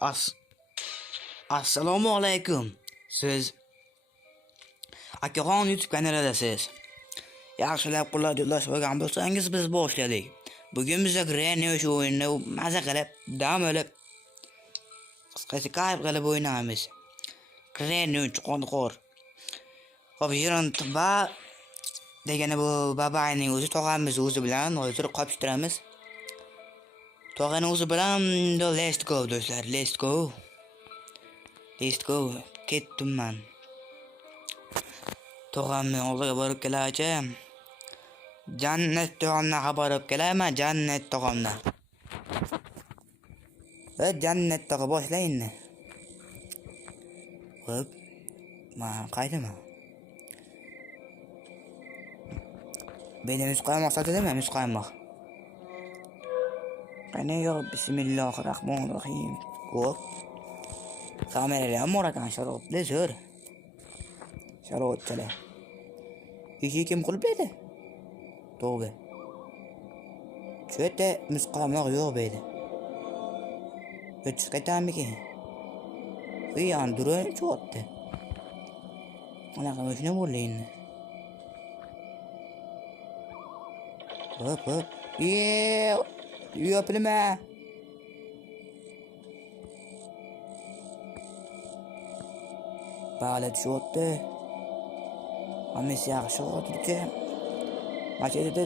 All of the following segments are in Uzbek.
As Assalomu alaykum. Siz Akaxon YouTube kanalidasiz. Yaxshilab qo'llab bo'lgan bo'lsangiz biz boshladik. Bugun biz Granny shu o'yinni maza qilib, dam olib, qisqasi kayf qilib o'ynaymiz. Granny chuqonqor. Xo'p, Jirontiba degani bu babayning o'zi, tog'amiz o'zi bilan hozir qopishtiramiz. Tog'aning o'zi bilan let's go do'stlar, let's go. Let's go. Ketdim men. Tog'amni oldiga borib kelajchi. Jannat tog'amdan xabar olib kelaman, jannat tog'amdan. Jannat tog'a boshlayinni. Xo'p. Men qaydaman? Benimiz qo'ymoq sotadimi? Biz qo'ymoq. Qani yo'q, bismillahirrohmanirrohim. Xo'p. Kameralar ham bor ekan, sharoitli zo'r. Sharoitchilar. Ishni kim qilib berdi? To'g'ri. Cho'ta misqamoq yo'q berdi. O'tib qaytammikin? Android cho'tdi. Anaqa mashina bo'layinmi? Hop. Yopilma. Balet shotdi. Hammasi yaxshi o'tirdi. Machada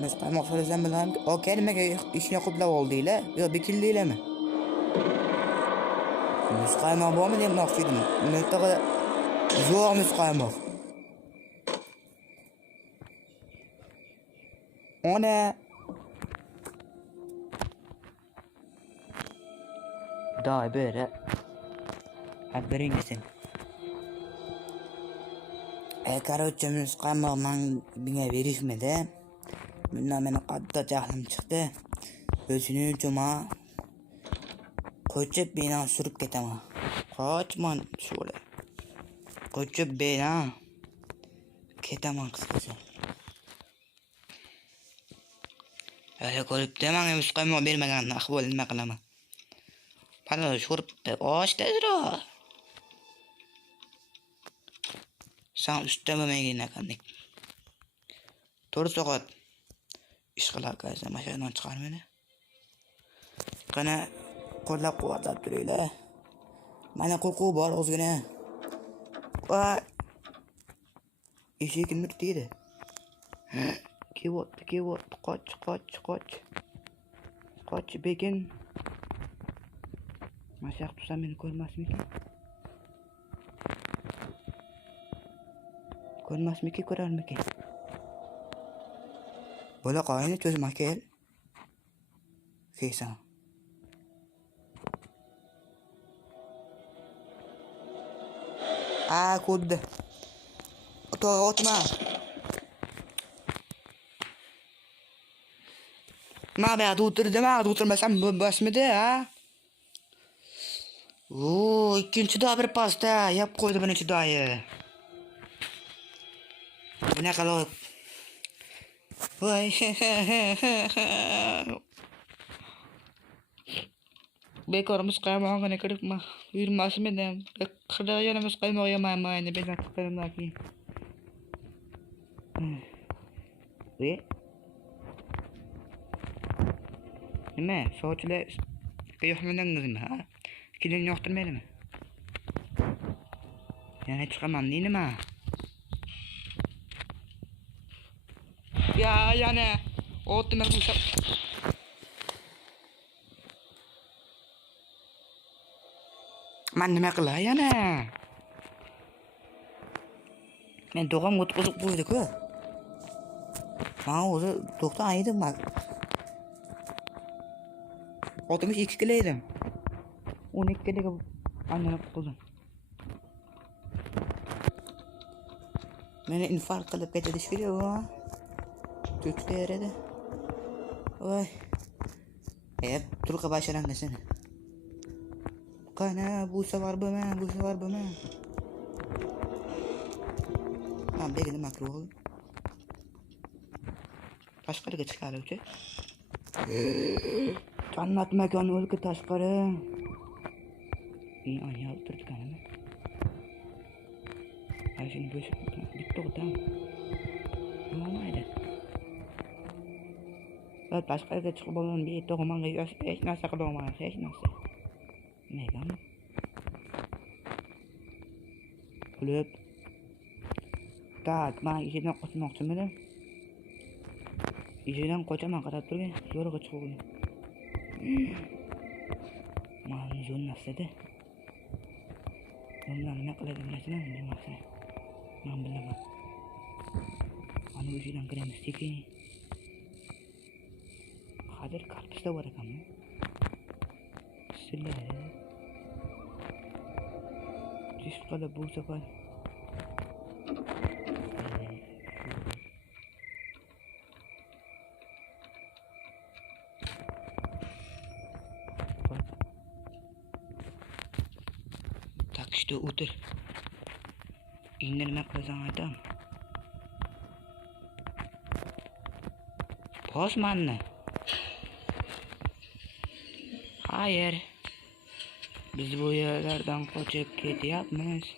biz qaymoq so'rasam bilan, "Okey, nimaga ishni qoplab oldinglar? Yo, bekildinglarmi?" Biz qaymoq bormi deb moqchi edim. Metaga zo'rmiz qaymoq. Ona Day böyle. Haberin gitsin. Karoçemiz qaymoqman bine verişmedi. Bundan meni qatda jahlim chiqdi. O'zini uchun qo'chib bina surib ketaman. Qochman shule. Qochib bina ketaman qisqasi. Hali ko'rib menga biz qaymoq bermagan ahvol nima qilaman. Bana şurupta oç tezroq. Sen üstüme megine kandik. 4 soat ish qilakaysan, mashinadan chiqarmani. Qana qo'llab quvvatlab turinglar. Mana qo'rquv bor o'zgina. Voy. Eshik kimdir deydi. Kevot, qoch. Qoch bekin. Mashaq tursam meni ko'rmasmikin? Ko'rarmikin? Bo'la qo'yini cho'zma kel. Keysan. Ko'rdi. O'tma. Ma'bad o'tirmasam bo'lmasmidi, ha? İkinci daha bir pasta yap koydu beni çudayı. Ne kadar? Vay. Bekarımız kaymağı ne kadar mı? Yürümez mi dem? Kadar yanımız kaymağı yamama ne ben atıklarım lagi. Ve? Ne? Soğukçular kıyafetinden kızım ha? Kilin yoqtirmaydimi? Yana chiqaman deydimi? Yana o'tma o'sha. Men nima qilay yana? Men to'g'am o'tqizib qo'ydi-ku. Men o'zi to'xtaydim men. 62 kilo edim. 12'deki anlanıp buldum. Beni infarkt kılıp geçedi şuraya bu. Gökte yerede. Oy. Hep Türk'e başlayan desene. Kana bu sefer bu men. Ben belki de makro oldu. Başka çıkarı uçak. Jannat mekanı o'lka tashqari. İyi anya oturdu kanımı. Ay şimdi böyle bitti o tamam. Olmaydı. Ben başka yerde çıkıp onun bir doğuman gibi hiç nasıl doğuman hiç nasıl. Ne lan? Kulüp. Tak ben işeden kaçmak için dedim. İşeden kaçamam kadar durgun. Yoruğa çıkıyorum. Malum yol nasıl dedi? Ondan ne kadar bilmesinden bilmezsen. Ben bilemem. Onu işeden kremisi ki. Kadir kalpiste var ama. Silahı. Dişkala bu sefer. Tak işte otur. İndirmek lazım adam. Postman ne? Hayır. Biz bu yerlerden kaçıp gidiyoruz.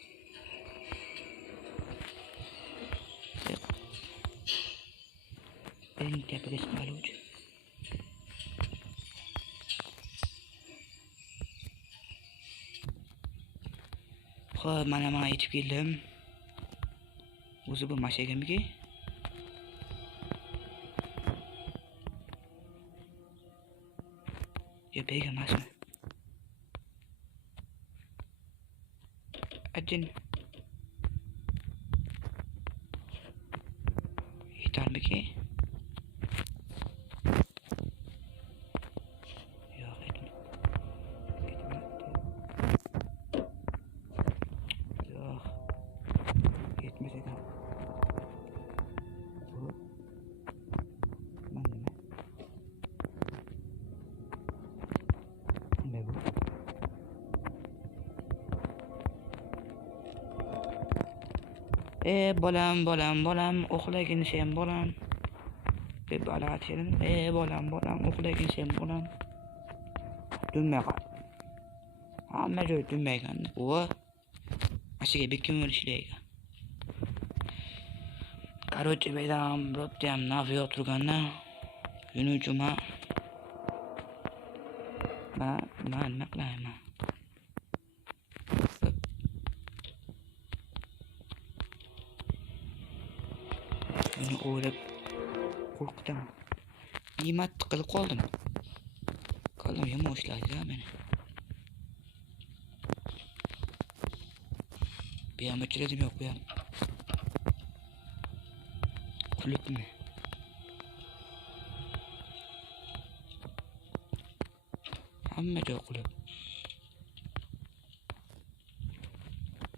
Benim tepede spalucu. Mana içip geldim. O'zi bu mashagamiki? Yo bega emasmi? Ajin. Yetarmiki? Yo'q, yetmadi. Yo'q. Yetmasa ham. Nima bu? Bolam, uxlagin sen bolam. Deb alaqachirim. Bolam, uxlagin sen bolam. Dunmaqa. Hamma joy dunmagan. O. Ashiga bekim ishlaydi. Короче, bedam, robdam nafi oturganda. Shuning uchun men nima qilayman? Buni o'ylab qo'rqdim. Nima qilib qoldim? Qalbim yomon ishlaydi meni. Bu ham o'chiradim yo'q bu ham. Kulibmi? Hamma joy qulib.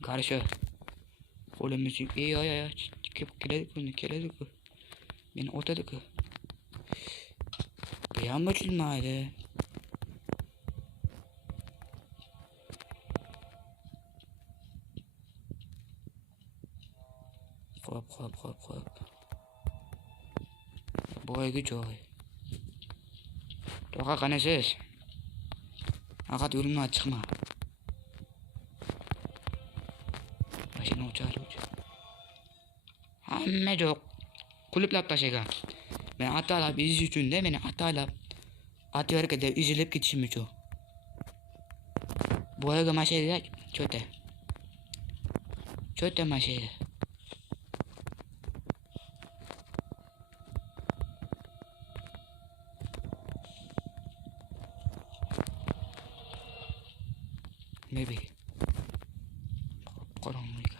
Qarshi. Qo'limiz keladi-ku. Meni otadi-ku. Bu ham ochilmaydi. Xo'p. Boyagi joy. To'g'a qanasiz? Faqat yo'limdan chiqma. Mashina o'chiruvchi. Hamma joy qulflab tashlagan. Men atalab izish uchun-da, meni atalab atyorkada izilib ketishim uchun. Boyagi mashina cho'ta mashina. Maybe. Qorong'ulik.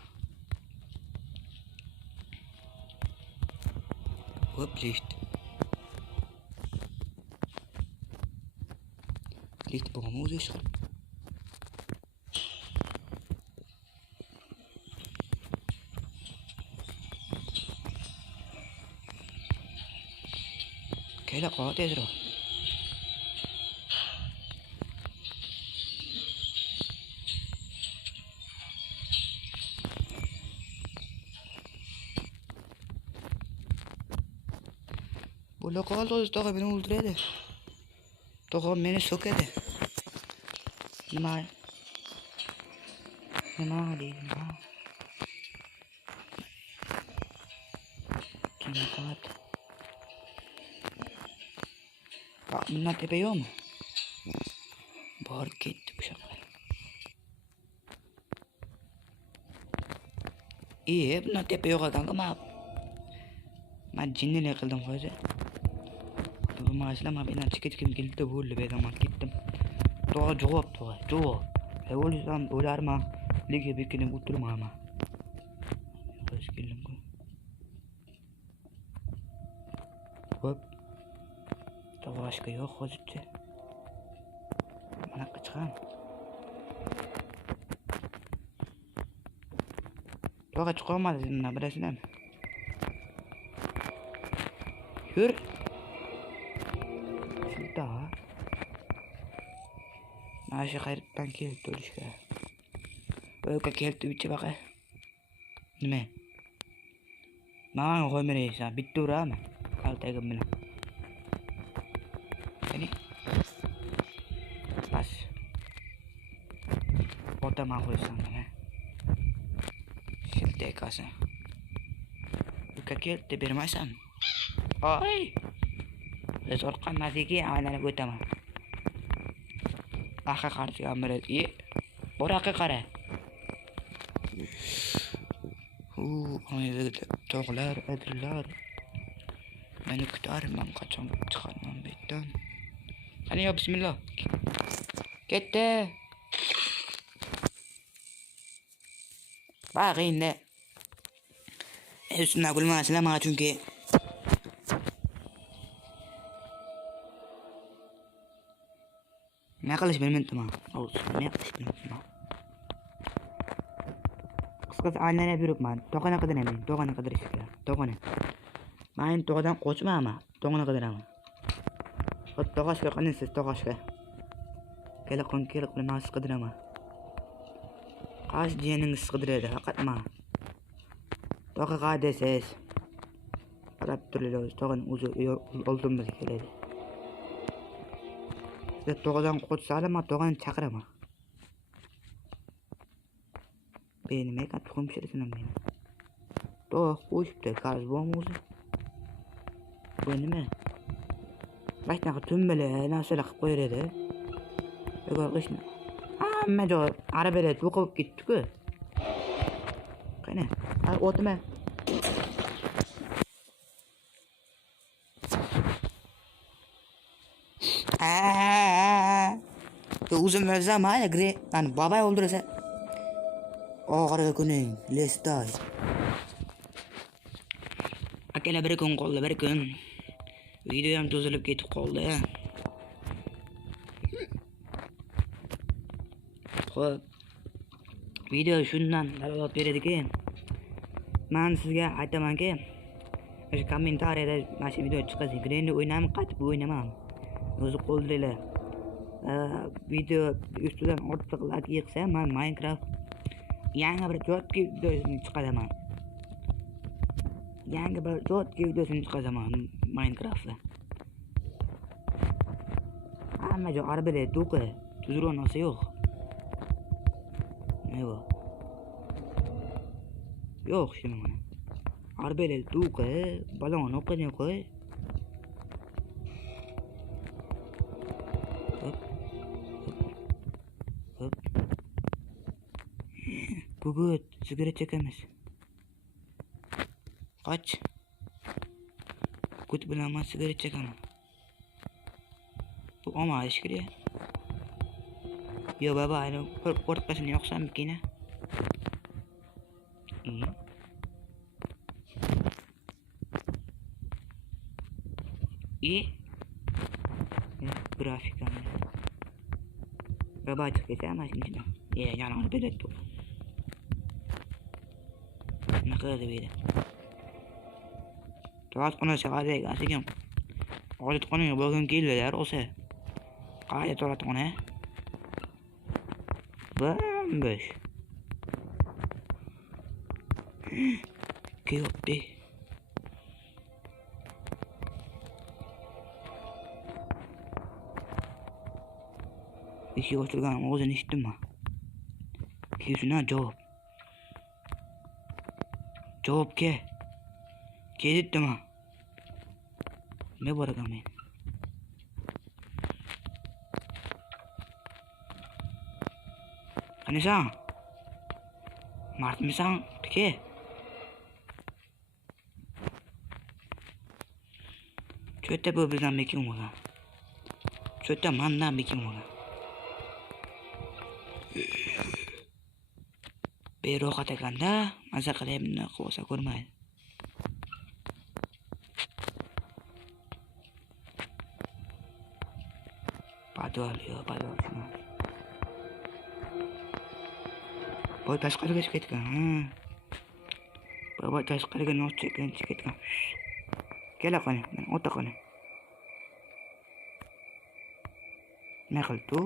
Hop lift. Lift bo'lgan o'zi ish qilib. Kela qol tezroq. Bu lokal o'zi tog'a meni o'ldiradi. Tog'a meni so'kadi. Nima? Nima deydi? Kimkat. Bak bundan tepe yok mu? Bağırıp gitti bu şakalar. İyi bundan tepe yok kanka ama ben cinneyle kıldım koydu. Bu maaşlama benden çıkıp geldi de böyle bir zaman gittim. Doğa cevap. O yüzden ularma lige bir kere oturma ama. Hoş geldin koy. Hop. Doğa başka yok hocam. Bana kaçkan. Doğa çıkamadı seninle burasına mı? Yürü. Şurada. Maaşı kayıptan geldi dönüşke. Böyle geldi bütçe bakay. Nime? Mama koymaya insan bitti ura mı? Al tegim bile. Seni. Bas. Ortama koysan ne? Şimdi kalsın. Böyle geldi bir masam. Ay. Resorkan nasiki amalana götama. Aka karşı kamerat iyi. Oraka kare. Tog'lar, adirlar. Meni kutarım ben kaçam çıkarmam beytten. Hani ya bismillah. Gitti. Bak yine. Üstüne gülmesine ama çünkü. Ne kılıç benim intima. Olsun ne kılıç benim intima. Kıskası annene bir ben. Toğana kadar emin. Toğana kadar istiyor. Toğana. Ben toğadan koçma ama. Toğana kadar ama. O toğaşka kanınsız toğaşka. Kelek bilmez kadar ama. Kaç diyenin sıkıdır edi. Hakatma. Toğa kadesiz. Arap türlü toğan uzu oldum bizi keledi. İşte toğadan koçsa ama toğan çakırama. Benim ekan tukum şerisinin benim. Toğ koşup da kaz boğumuzu. Bu nime? Başına tüm böyle nasıl akıp koyur edi. Yok kışına. Amma jo arabayla to'qib ketdi-ku. Qani, o'tma. O'zim o'zim mayli gre, ani babay o'ldirsa. Oxirgi kuning, lesday. Akala bir kun qoldi, bir kun. Video ham to'zilib ketib qoldi. Xo'p. Video shundan dalolat beradiki. Men sizga aytamanki, o'sha kommentariyada mana shu video chiqadi. Grenni o'ynayman, qaytib o'ynayman. O'zi qo'ldilar. Video ustidan ortiqlar yig'sa, men Minecraft yangi bir jodki videosini chiqaraman. Yangi bir jodki videosini chiqaraman Minecraftda. Hamma joy arbalet to'qi, tuzron narsa yo'q. Ne bu? Yok şimdi bana. Arbelet tuğe, balon okuyun koy. Hop. Hop. Gugut, sigara çekemez. Kaç. Gut bilemem sigara çekemem. Bu ama eşkiri. Yo baba, aynen korkmasın yoksa mükine. İyi. Grafik kamera. Baba açık geçer ama şimdi. Yani böyle tu. Ne kadar böyle. Tuğat ona şahane gelsin. Orada konuyu bugün geliyorlar olsa. Gayet orada ona. Bomboş. Kıyoptu. İşi oturgan oğuzun içtim mi? Shuna javob. Javob ke. Ketdimi? Ne bor ekan men? Qanisan? Martmisan? Ke. Cho'ta bu bizdan mekin bo'lgan. Cho'ta mandan mekin bo'lgan. Berohat ekanda, maza qilayapman, qo'sa ko'rmaydi. Padval yo, padval shuna. Boy tashqariga chiqib ketgan. Boy tashqariga chiqib ketgan. Kela qani, o'ta qani. Nima qildi u?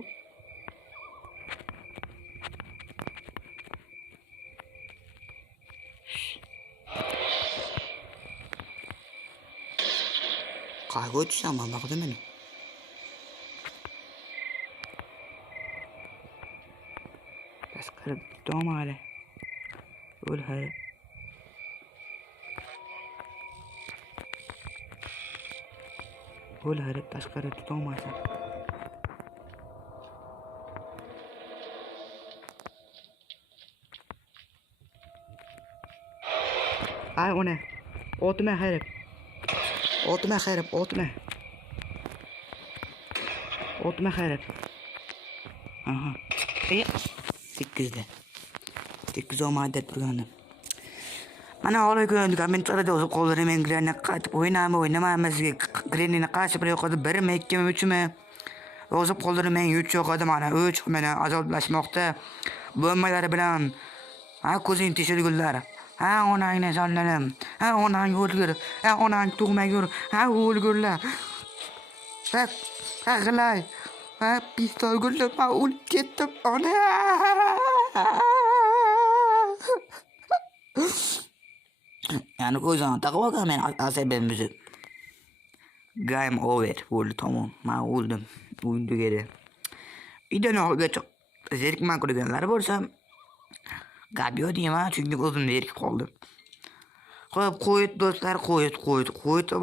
Qayga o'tishsan, mana baqdi meni. Tashqari bitdimi hali? O'l hali. O'l hali tashqari tutolmaysan. Ay ona. Otma hayrib. Otma hayrib, otma. Otma hayrib. Aha. 8'de. 8 olmaydi turgandim. Mana hali ko'rdim, kommentlarda o'zib qoldirim, men Grenni qaytib o'ynamayman, sizga Grenni qaysi bir yo'qadi, 1mi, 2mi, 3mi? O'zib qoldirim, men 3 yo'qadi, mana 3 meni azoblashmoqda. Bo'lmalari bilan. Ha, ko'zing teshirgullar. Ha, onangni sonlanim. Ha, onang o'lgur. Ha, onang tug'magur. Ha, o'lgurlar. Ha, g'ilay. Ha, pistol gullar, men o'lib ketdim. Ona. Yani ko'zini taqib olgan men asabim buzib. Game over bo'ldi, tamom. Men o'ldim. O'yin tugadi. Uydan olga chiq. Zerikman ko'rganlar bo'lsa, gap yo'q deyman, chunki o'zim zerikib qoldim. Qo'yib do'stlar, qo'yib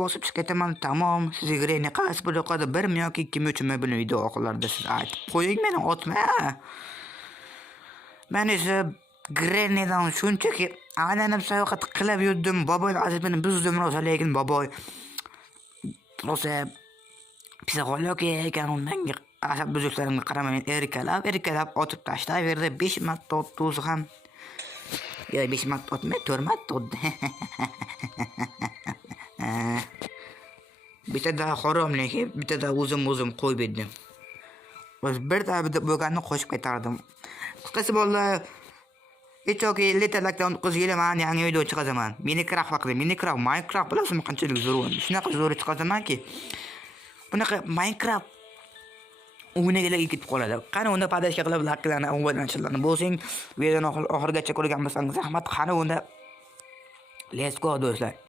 bosib chiqib ketaman, tamom. Sizga Grenni qaysi bir yoqada 1mi yoki 2mi 3mi buni video oxirlarida siz aytib qo'ying, meni otma. Men esa Grennidan shunchaki aylanib sayohat qilib yurdim, boboyning azabini buzdim, rosa, lekin boboy rosa psixolog ekan, menga asab buzuklarimga qaramay erkalab otib tashlayverdi. 5 marta otdi o'zi ham. Ya 5 marta otmay 4 marta otdi. Bitta haromlik, bitta o'zim qo'yib berdim. O'z bir tarafda bo'lganini qo'shib qaytardim. Qisqasi bolalar, Itoki letalakdan qo'zg'alaman, yangi video chiqazaman. Minecraft bilasizmi qanchalik zo'r? Shunaqa zo'r chiqazamanki, bunaqa Minecraft o'yinagilar ketib qoladi. Qani unda padashka qilib laklarni obunachilarni bo'lsang, videoni oxirigacha ko'rgan bo'lsangiz rahmat. Qani unda let's go do'stlar.